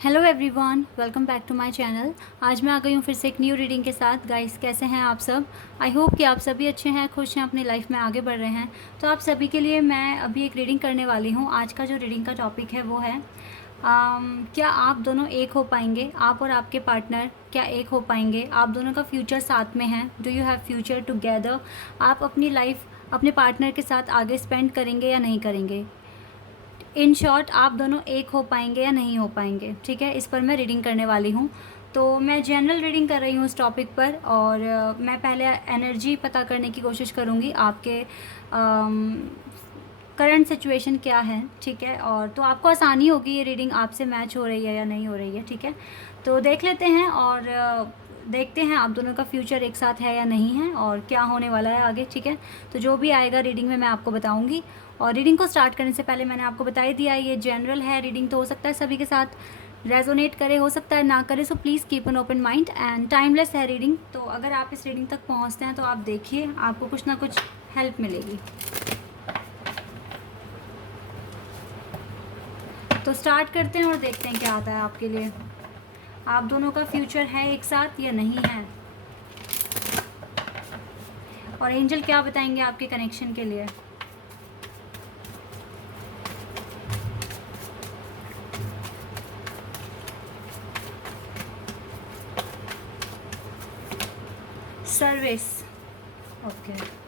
Hello everyone, welcome back to my channel. आज मैं आ गई हूँ फिर से एक न्यू रीडिंग के साथ। गाइस, कैसे हैं आप सब? आई होप कि आप सभी अच्छे हैं, खुश हैं, अपनी लाइफ में आगे बढ़ रहे हैं। तो आप सभी के लिए मैं अभी एक रीडिंग करने वाली हूँ। आज का जो रीडिंग का टॉपिक है वो है क्या आप दोनों एक हो पाएंगे? आप और आपके पार्टनर क्या एक हो पाएंगे? आप दोनों का फ्यूचर साथ में है? Do you have future together? आप अपनी लाइफ अपने पार्टनर के साथ आगे स्पेंड करेंगे या नहीं करेंगे? इन शॉर्ट, आप दोनों एक हो पाएंगे या नहीं हो पाएंगे? ठीक है, इस पर मैं रीडिंग करने वाली हूँ। तो मैं जनरल रीडिंग कर रही हूँ इस टॉपिक पर, और मैं पहले एनर्जी पता करने की कोशिश करूँगी आपके करंट सिचुएशन क्या है। ठीक है, और तो आपको आसानी होगी ये रीडिंग आपसे मैच हो रही है या नहीं हो रही है। ठीक है, तो देख लेते हैं और देखते हैं आप दोनों का फ्यूचर एक साथ है या नहीं है और क्या होने वाला है आगे। ठीक है, तो जो भी आएगा रीडिंग में मैं आपको बताऊंगी। और रीडिंग को स्टार्ट करने से पहले मैंने आपको बता ही दिया, ये जनरल है रीडिंग, तो हो सकता है सभी के साथ रेजोनेट करे, हो सकता है ना करे। So please keep an open mind and timeless है रीडिंग। तो अगर आप इस रीडिंग तक पहुंचते हैं तो आप देखिए, आपको कुछ ना कुछ हेल्प मिलेगी। तो स्टार्ट करते हैं और देखते हैं क्या आता है आपके लिए। आप दोनों का फ्यूचर है एक साथ या नहीं है, और एंजल क्या बताएंगे आपके कनेक्शन के लिए। Service, okay.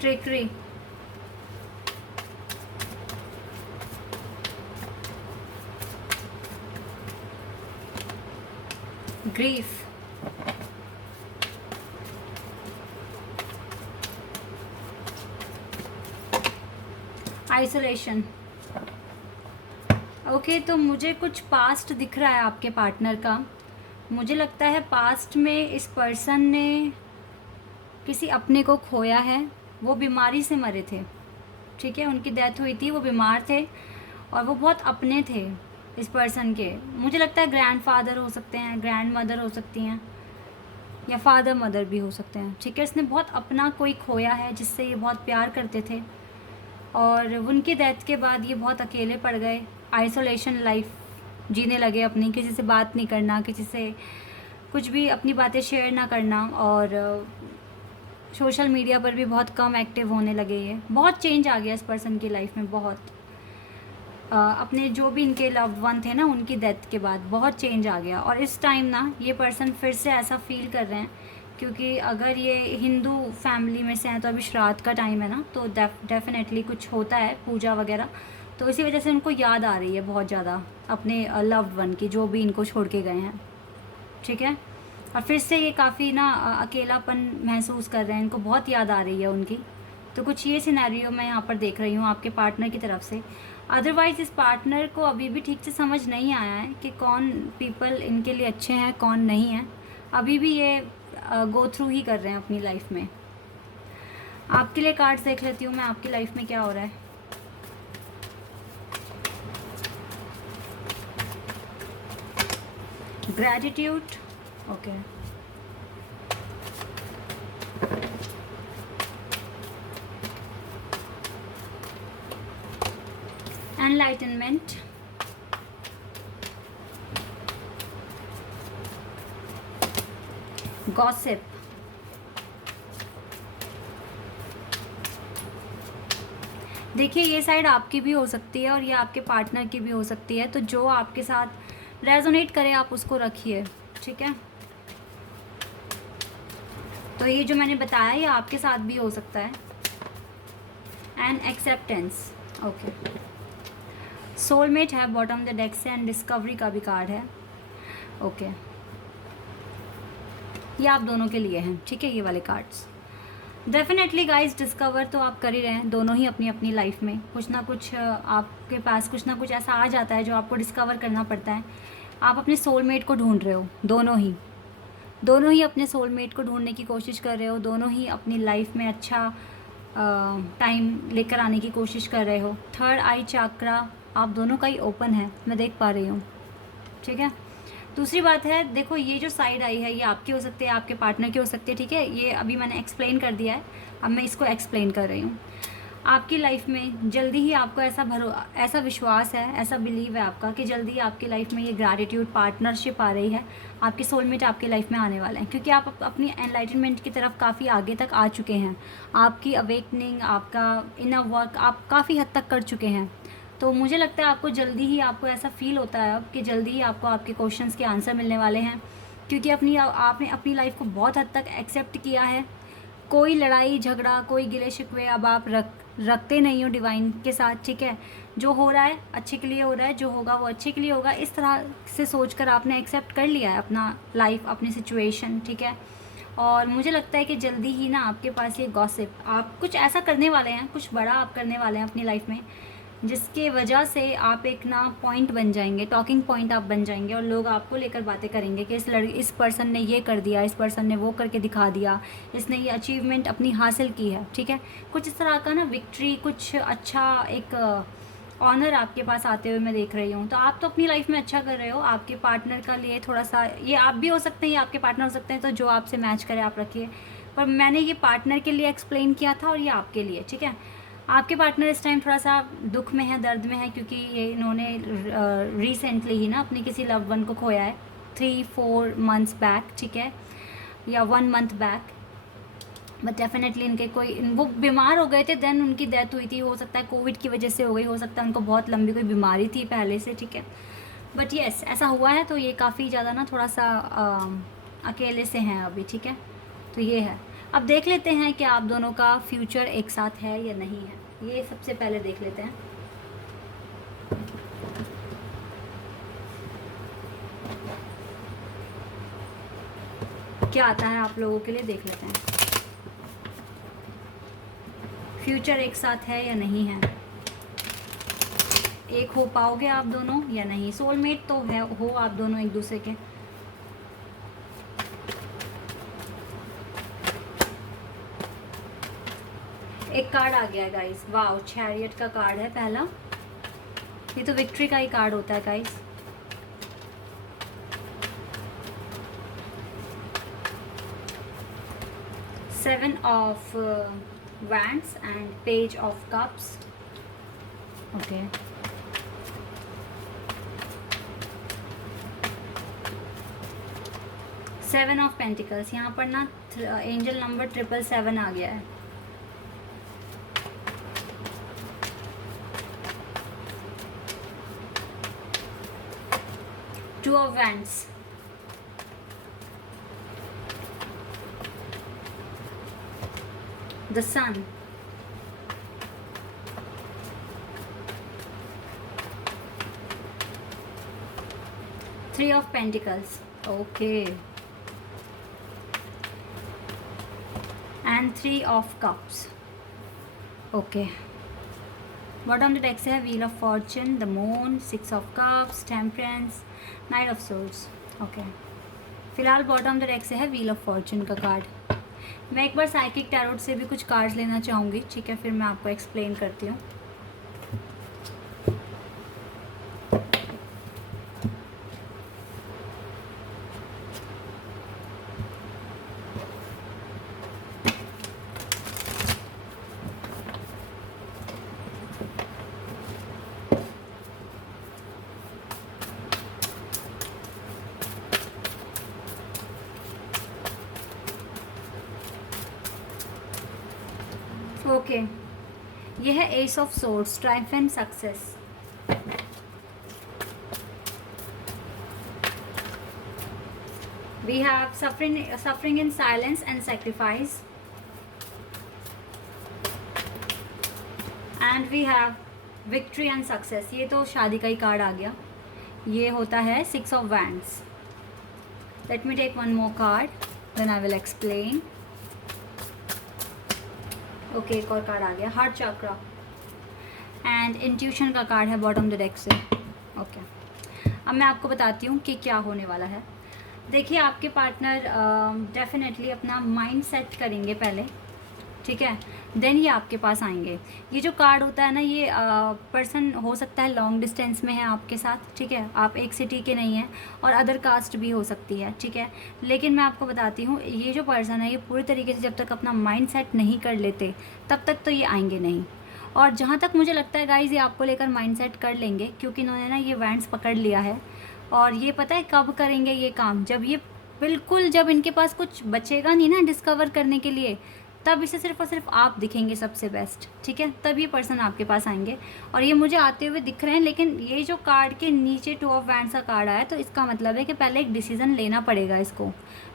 Trickery, grief, isolation. Okay, तो मुझे कुछ पास्ट दिख रहा है आपके पार्टनर का। मुझे लगता है पास्ट में इस पर्सन ने किसी अपने को खोया है। वो बीमारी से मरे थे। ठीक है, उनकी डेथ हुई थी, वो बीमार थे और वो बहुत अपने थे इस पर्सन के। मुझे लगता है ग्रैंडफादर हो सकते हैं, ग्रैंड मदर हो सकती हैं, या फादर मदर भी हो सकते हैं। ठीक है, इसने बहुत अपना कोई खोया है जिससे ये बहुत प्यार करते थे, और उनकी डेथ के बाद ये बहुत अकेले पड़ गए। आइसोलेशन लाइफ जीने लगे अपनी, किसी से बात नहीं करना, किसी से कुछ भी अपनी बातें शेयर ना करना, और सोशल मीडिया पर भी बहुत कम एक्टिव होने लगे। ये बहुत चेंज आ गया इस पर्सन की लाइफ में, बहुत अपने जो भी इनके लव्ड वन थे ना, उनकी डेथ के बाद बहुत चेंज आ गया। और इस टाइम ना ये पर्सन फिर से ऐसा फील कर रहे हैं, क्योंकि अगर ये हिंदू फैमिली में से हैं तो अभी श्राद्ध का टाइम है ना, तो डेफिनेटली कुछ होता है, पूजा वगैरह। तो इसी वजह से उनको याद आ रही है बहुत ज़्यादा अपने लव्ड वन की, जो भी इनको छोड़ के गए हैं। ठीक है, और फिर से ये काफ़ी ना अकेलापन महसूस कर रहे हैं, इनको बहुत याद आ रही है उनकी। तो कुछ ये सिनेरियो मैं यहाँ पर देख रही हूँ आपके पार्टनर की तरफ से। अदरवाइज़ इस पार्टनर को अभी भी ठीक से समझ नहीं आया है कि कौन पीपल इनके लिए अच्छे हैं, कौन नहीं है। अभी भी ये गो थ्रू ही कर रहे हैं अपनी लाइफ में। आपके लिए कार्ड्स देख लेती हूँ मैं, आपकी लाइफ में क्या हो रहा है। Gratitude, okay. एनलाइटनमेंट, गॉसिप, देखिए ये साइड आपकी भी हो सकती है और ये आपके पार्टनर की भी हो सकती है। तो जो आपके साथ रेजोनेट करे आप उसको रखिए। ठीक है, तो ये जो मैंने बताया ये आपके साथ भी हो सकता है। And acceptance, okay. सोलमेट है बॉटम द डेक से, एंड डिस्कवरी का भी कार्ड है। ओके, ये आप दोनों के लिए हैं। ठीक है, ये वाले कार्ड्स डेफिनेटली गाइस, डिस्कवर तो आप कर ही रहे हैं दोनों ही अपनी अपनी लाइफ में। कुछ ना कुछ आपके पास कुछ ना कुछ ऐसा आ जाता है जो आपको डिस्कवर करना पड़ता है। आप अपने सोलमेट को ढूंढ रहे हो, दोनों ही अपने सोलमेट को ढूंढने की कोशिश कर रहे हो। दोनों ही अपनी लाइफ में अच्छा टाइम लेकर आने की कोशिश कर रहे हो। थर्ड आई चक्रा आप दोनों का ही ओपन है, मैं देख पा रही हूँ। ठीक है, दूसरी बात है, देखो ये जो साइड आई है ये आपकी हो सकती है, आपके पार्टनर की हो सकती है, ठीक है। ये अभी मैंने एक्सप्लेन कर दिया है, अब मैं इसको एक्सप्लेन कर रही हूँ। आपकी लाइफ में जल्दी ही आपको ऐसा विश्वास है, ऐसा बिलीव है आपका कि जल्दी ही आपकी लाइफ में ये ग्रैटिट्यूड पार्टनरशिप आ रही है, आपके सोलमेट आपकी लाइफ में आने वाले हैं, क्योंकि आप अपनी एनलाइटनमेंट की तरफ काफ़ी आगे तक आ चुके हैं। आपकी अवेकनिंग, आपका इनर वर्क आप काफ़ी हद तक कर चुके हैं। तो मुझे लगता है आपको जल्दी ही, आपको ऐसा फील होता है अब कि जल्दी ही आपको आपके क्वेश्चंस के आंसर मिलने वाले हैं, क्योंकि आपने अपनी लाइफ को बहुत हद तक एक्सेप्ट किया है। कोई लड़ाई झगड़ा, कोई गिले शिकवे अब आप रखते नहीं हो डिवाइन के साथ, ठीक है। जो हो रहा है अच्छे के लिए हो रहा है, जो होगा वो अच्छे के लिए होगा, इस तरह से सोचकर आपने एक्सेप्ट कर लिया है अपना लाइफ, अपनी सिचुएशन, ठीक है। और मुझे लगता है कि जल्दी ही ना आपके पास ये गॉसिप, आप कुछ ऐसा करने वाले हैं, कुछ बड़ा आप करने वाले हैं अपनी लाइफ में, जिसके वजह से आप एक ना पॉइंट बन जाएंगे, टॉकिंग पॉइंट आप बन जाएंगे, और लोग आपको लेकर बातें करेंगे कि इस पर्सन ने ये कर दिया, इस पर्सन ने वो करके दिखा दिया, इसने ये अचीवमेंट अपनी हासिल की है, ठीक है। कुछ इस तरह का ना विक्ट्री, कुछ अच्छा एक ऑनर आपके पास आते हुए मैं देख रही हूँ। तो आप तो अपनी लाइफ में अच्छा कर रहे हो, आपके पार्टनर का लिए थोड़ा सा, ये आप भी हो सकते हैं, ये आपके पार्टनर हो सकते हैं, तो जो आपसे मैच करे आप रखिए। पर मैंने ये पार्टनर के लिए एक्सप्लेन किया था और ये आपके लिए, ठीक है। आपके पार्टनर इस टाइम थोड़ा सा दुख में है, दर्द में है, क्योंकि ये इन्होंने रिसेंटली ही ना अपने किसी लव वन को खोया है, 3-4 मंथ्स बैक, ठीक है, या 1 मंथ बैक। बट डेफिनेटली इनके वो बीमार हो गए थे, देन उनकी डेथ हुई थी। हो सकता है कोविड की वजह से हो गई, हो सकता है उनको बहुत लंबी कोई बीमारी थी पहले से, ठीक है। बट येस, ऐसा हुआ है, तो ये काफ़ी ज़्यादा ना थोड़ा सा अकेले से हैं अभी, ठीक है। तो ये है, अब देख लेते हैं कि आप दोनों का फ्यूचर एक साथ है या नहीं है, ये सबसे पहले देख लेते हैं। क्या आता है आप लोगों के लिए, देख लेते हैं। फ्यूचर एक साथ है या नहीं है, एक हो पाओगे आप दोनों या नहीं, सोलमेट तो है, हो आप दोनों एक दूसरे के। एक कार्ड आ गया है गाइस, वाओ, चैरियट का कार्ड है पहला। ये तो विक्ट्री का ही कार्ड होता है guys. Seven of wands and page of cups, okay. Seven of pentacles, यहाँ पर ना एंजल नंबर 777 आ गया है। Two of Wands, the Sun, Three of Pentacles, okay, and Three of Cups, okay. Bottom the deck से है wheel of Fortune, the moon, 6 of cups, temperance, night of swords, okay. फिलहाल bottom the deck से है wheel of Fortune का card. मैं एक बार psychic tarot से भी कुछ कार्ड्स लेना चाहूँगी, ठीक है, फिर मैं आपको एक्सप्लेन करती हूँ। ओके, ये है ace of swords, triumph and success. We have suffering in silence and sacrifice, and we have victory and success. ये तो शादी का ही कार्ड आ गया। ये होता है 6 of wands. Let me take one more card, then I will explain. Okay, एक और कार्ड आ गया, हार्ट चक्रा, एंड इंट्यूशन का कार्ड है बॉटम द डेक से, ओके। अब मैं आपको बताती हूँ कि क्या होने वाला है। देखिए, आपके पार्टनर डेफिनेटली अपना माइंड सेट करेंगे पहले, ठीक है, देन ये आपके पास आएंगे। ये जो कार्ड होता है ना, ये पर्सन हो सकता है लॉन्ग डिस्टेंस में है आपके साथ, ठीक है, आप एक सिटी के नहीं हैं, और अदर कास्ट भी हो सकती है, ठीक है। लेकिन मैं आपको बताती हूँ, ये जो पर्सन है ये पूरी तरीके से जब तक अपना माइंड सेट नहीं कर लेते तब तक तो ये आएंगे नहीं। और जहाँ तक मुझे लगता है गाइज़, ये आपको लेकर माइंड सेट कर लेंगे, क्योंकि इन्होंने ना ये वैंड्स पकड़ लिया है। और ये पता है कब करेंगे ये काम, जब ये बिल्कुल, जब इनके पास कुछ बचेगा नहीं ना डिस्कवर करने के लिए, तब इसे सिर्फ और सिर्फ आप दिखेंगे सबसे बेस्ट, ठीक है, तब ये पर्सन आपके पास आएंगे। और ये मुझे आते हुए दिख रहे हैं, लेकिन ये जो कार्ड के नीचे 2 ऑफ वैंड्स का कार्ड आया, तो इसका मतलब है कि पहले एक डिसीज़न लेना पड़ेगा इसको,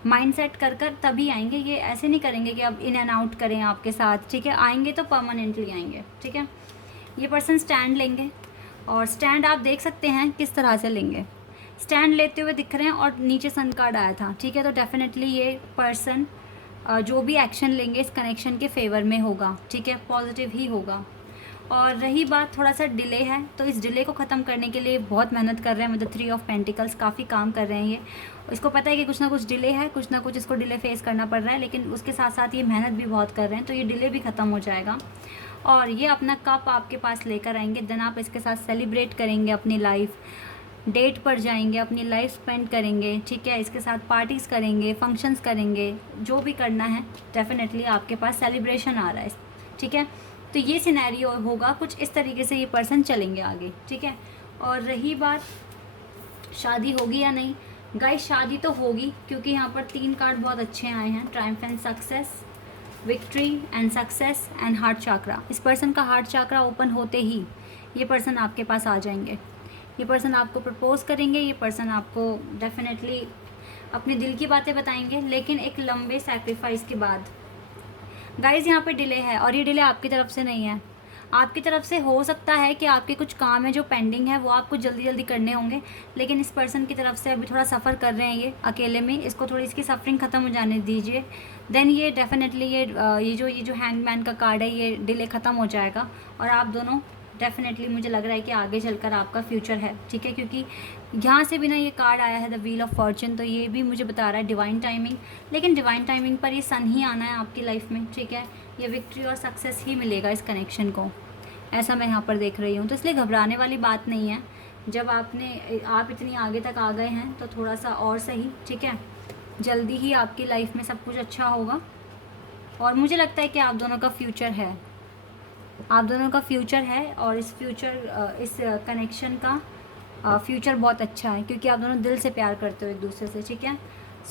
माइंड सेट कर तभी आएंगे। ये ऐसे नहीं करेंगे कि अब इन एंड आउट करें आपके साथ, ठीक है, आएंगे तो परमानेंटली आएंगे, ठीक है। ये पर्सन स्टैंड लेंगे, और स्टैंड आप देख सकते हैं किस तरह से लेंगे, स्टैंड लेते हुए दिख रहे हैं, और नीचे सन कार्ड आया था, ठीक है। तो डेफिनेटली ये पर्सन जो भी एक्शन लेंगे इस कनेक्शन के फेवर में होगा, ठीक है, पॉजिटिव ही होगा। और रही बात थोड़ा सा डिले है, तो इस डिले को ख़त्म करने के लिए बहुत मेहनत कर रहे हैं, मतलब 3 ऑफ पेंटिकल्स काफ़ी काम कर रहे हैं ये। इसको पता है कि कुछ ना कुछ डिले है, कुछ ना कुछ इसको डिले फेस करना पड़ रहा है, लेकिन उसके साथ साथ ये मेहनत भी बहुत कर रहे हैं, तो ये डिले भी ख़त्म हो जाएगा। और ये अपना कप आपके पास लेकर आएंगे, देन आप इसके साथ सेलिब्रेट करेंगे अपनी लाइफ, डेट पर जाएंगे, अपनी लाइफ स्पेंड करेंगे, ठीक है, इसके साथ पार्टीज़ करेंगे, फंक्शंस करेंगे, जो भी करना है डेफिनेटली आपके पास सेलिब्रेशन आ रहा है, ठीक है। तो ये सिनेरियो होगा, कुछ इस तरीके से ये पर्सन चलेंगे आगे, ठीक है। और रही बात शादी होगी या नहीं, गाइस शादी तो होगी, क्योंकि यहाँ पर 3 कार्ड बहुत अच्छे आए हैं, Triumph and success, victory and success and heart chakra. इस पर्सन का हार्ट चाक्रा ओपन होते ही ये पर्सन आपके पास आ जाएंगे, ये पर्सन आपको प्रपोज करेंगे, ये पर्सन आपको डेफिनेटली अपने दिल की बातें बताएंगे, लेकिन एक लंबे सैक्रिफाइस के बाद। गाइज़ यहाँ पे डिले है, और ये डिले आपकी तरफ से नहीं है, आपकी तरफ से हो सकता है कि आपके कुछ काम है जो पेंडिंग है वो आपको जल्दी जल्दी करने होंगे, लेकिन इस पर्सन की तरफ से अभी थोड़ा सफ़र कर रहे हैं ये अकेले में, इसको थोड़ी इसकी सफरिंग ख़त्म हो जाने दीजिए, देन ये डेफिनेटली ये जो हैंगमैन का कार्ड है ये डिले ख़त्म हो जाएगा, और आप दोनों डेफिनेटली मुझे लग रहा है कि आगे चलकर आपका फ्यूचर है, ठीक है। क्योंकि यहाँ से भी ना ये कार्ड आया है द व्हील ऑफ फॉर्चून, तो ये भी मुझे बता रहा है डिवाइन टाइमिंग, लेकिन डिवाइन टाइमिंग पर ये सन ही आना है आपकी लाइफ में, ठीक है। ये विक्ट्री और सक्सेस ही मिलेगा इस कनेक्शन को, ऐसा मैं यहाँ पर देख रही हूँ। तो इसलिए घबराने वाली बात नहीं है, जब आप इतनी आगे तक आ गए हैं तो थोड़ा सा और सही, ठीक है, जल्दी ही आपकी लाइफ में सब कुछ अच्छा होगा। और मुझे लगता है कि आप दोनों का फ्यूचर है, आप दोनों का फ्यूचर है, और इस कनेक्शन का फ्यूचर बहुत अच्छा है, क्योंकि आप दोनों दिल से प्यार करते हो एक दूसरे से, ठीक है।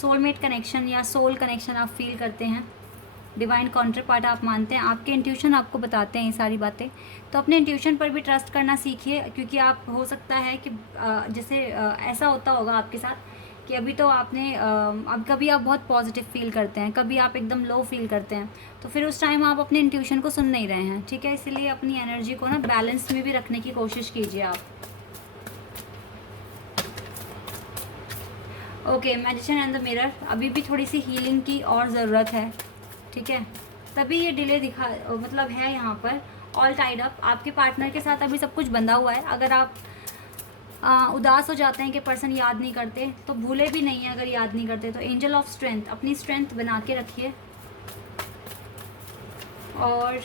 सोलमेट कनेक्शन या सोल कनेक्शन आप फील करते हैं, डिवाइन काउंटर पार्ट आप मानते हैं, आपके इंट्यूशन आपको बताते हैं ये सारी बातें। तो अपने इंट्यूशन पर भी ट्रस्ट करना सीखिए, क्योंकि आप हो सकता है कि जैसे ऐसा होता होगा आपके साथ कि अभी तो आपने अब कभी आप बहुत पॉजिटिव फील करते हैं, कभी आप एकदम लो फील करते हैं, तो फिर उस टाइम आप अपने इंट्यूशन को सुन नहीं रहे हैं, ठीक है। इसीलिए अपनी एनर्जी को ना बैलेंस में भी रखने की कोशिश कीजिए आप। Okay, magician and the mirror, अभी भी थोड़ी सी हीलिंग की और ज़रूरत है, ठीक है, तभी ये डिले मतलब है यहाँ पर। ऑल टाइड अप, आपके पार्टनर के साथ अभी सब कुछ बंधा हुआ है। अगर आप उदास हो जाते हैं कि पर्सन याद नहीं करते, तो भूले भी नहीं है, अगर याद नहीं करते तो एंजल ऑफ स्ट्रेंथ, अपनी स्ट्रेंथ बना के रखिए, और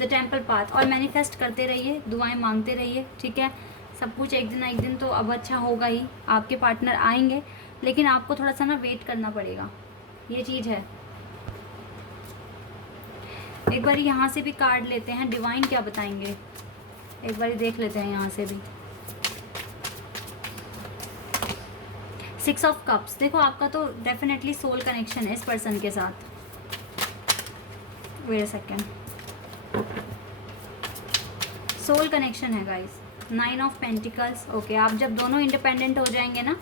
द टेम्पल पाथ, और मैनिफेस्ट करते रहिए, दुआएं मांगते रहिए, ठीक है। सब कुछ एक दिन ना एक दिन तो अब अच्छा होगा ही, आपके पार्टनर आएंगे, लेकिन आपको थोड़ा सा ना वेट करना पड़ेगा, ये चीज़ है। एक बार यहाँ से भी कार्ड लेते हैं, डिवाइन क्या बताएंगे, एक बार देख लेते हैं यहाँ से भी। 6 ऑफ कप्स, देखो आपका तो डेफिनेटली सोल कनेक्शन है इस पर्सन के साथ। Wait a second, soul connection है गाइस। 9 ऑफ पेंटिकल्स, ओके, आप जब दोनों इंडिपेंडेंट हो जाएंगे ना,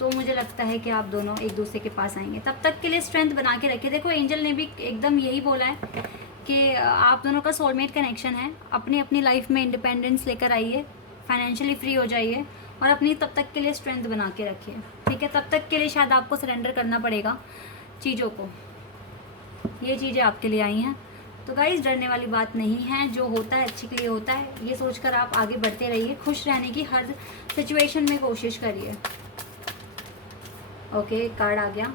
तो मुझे लगता है कि आप दोनों एक दूसरे के पास आएंगे। तब तक के लिए स्ट्रेंथ बना के रखिए। देखो एंजल ने भी एकदम यही बोला है कि आप दोनों का सोलमेट कनेक्शन है, अपनी अपनी लाइफ में इंडिपेंडेंस लेकर आइए, फाइनेंशियली फ्री हो जाइए, और अपनी तब तक के लिए स्ट्रेंथ बना के रखिए, ठीक है। तब तक के लिए शायद आपको सरेंडर करना पड़ेगा चीज़ों को, ये चीज़ें आपके लिए आई हैं। तो गाइस डरने वाली बात नहीं है, जो होता है अच्छे के लिए होता है, ये सोचकर आप आगे बढ़ते रहिए, खुश रहने की हर सिचुएशन में कोशिश करिए। ओके, कार्ड आ गया,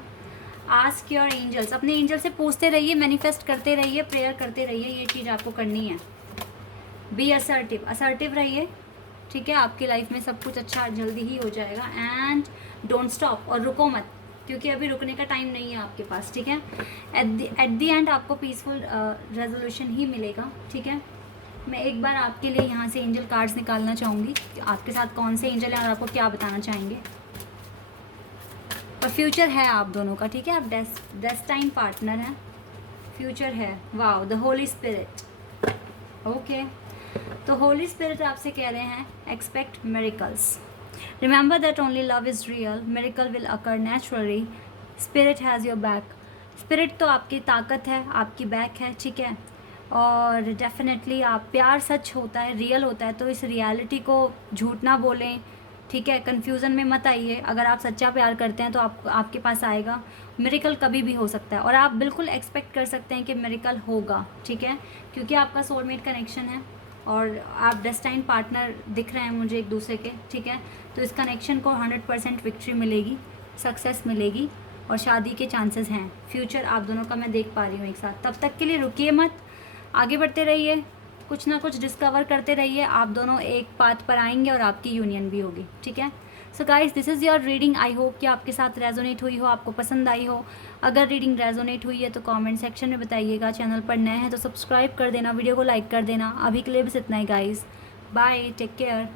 आस्क योर एंजल्स, अपने एंजल से पूछते रहिए, मैनिफेस्ट करते रहिए, प्रेयर करते रहिए, ये चीज़ आपको करनी है। बी असर्टिव, असर्टिव रहिए, ठीक है, आपकी लाइफ में सब कुछ अच्छा जल्दी ही हो जाएगा। एंड डोंट स्टॉप, और रुको मत, क्योंकि अभी रुकने का टाइम नहीं है आपके पास, ठीक है। एट द एंड आपको पीसफुल रेजोल्यूशन ही मिलेगा, ठीक है। मैं एक बार आपके लिए यहाँ से एंजल कार्ड्स निकालना चाहूँगी, आपके साथ कौन से एंजल हैं और आपको क्या बताना चाहेंगे। और फ्यूचर है आप दोनों का, ठीक है, आप डेस्टाइन पार्टनर हैं, फ्यूचर है। Wow, the Holi spirit, okay. तो होली स्पिरिट आपसे कह रहे हैं expect miracles, remember that only love is real, miracle will occur naturally, spirit has your back. Spirit तो आपकी ताकत है, आपकी बैक है, ठीक है। और डेफिनेटली आप, प्यार सच होता है, रियल होता है, तो इस रियलिटी को झूठ ना बोलें, ठीक है। कन्फ्यूज़न में मत आइए, अगर आप सच्चा प्यार करते हैं तो आपके पास आएगा। मिरेकल कभी भी हो सकता है, और आप बिल्कुल एक्सपेक्ट कर सकते हैं कि मिरेकल होगा, ठीक है, क्योंकि आपका सोलमेट कनेक्शन है और आप डेस्टाइन पार्टनर दिख रहे हैं मुझे एक दूसरे के, ठीक है। तो इस कनेक्शन को 100% विक्ट्री मिलेगी, सक्सेस मिलेगी, और शादी के चांसेस हैं। फ्यूचर आप दोनों का मैं देख पा रही हूँ एक साथ। तब तक के लिए रुकिए मत, आगे बढ़ते रहिए, कुछ ना कुछ डिस्कवर करते रहिए, आप दोनों एक पाथ पर आएंगे और आपकी यूनियन भी होगी, ठीक है। So guys, this is your reading, I hope कि आपके साथ रेजोनेट हुई हो, आपको पसंद आई हो। अगर रीडिंग रेजोनेट हुई है तो कमेंट सेक्शन में बताइएगा, चैनल पर नए हैं तो सब्सक्राइब कर देना, वीडियो को लाइक कर देना। अभी के लिए बस इतना ही गाइस, बाय, टेक केयर।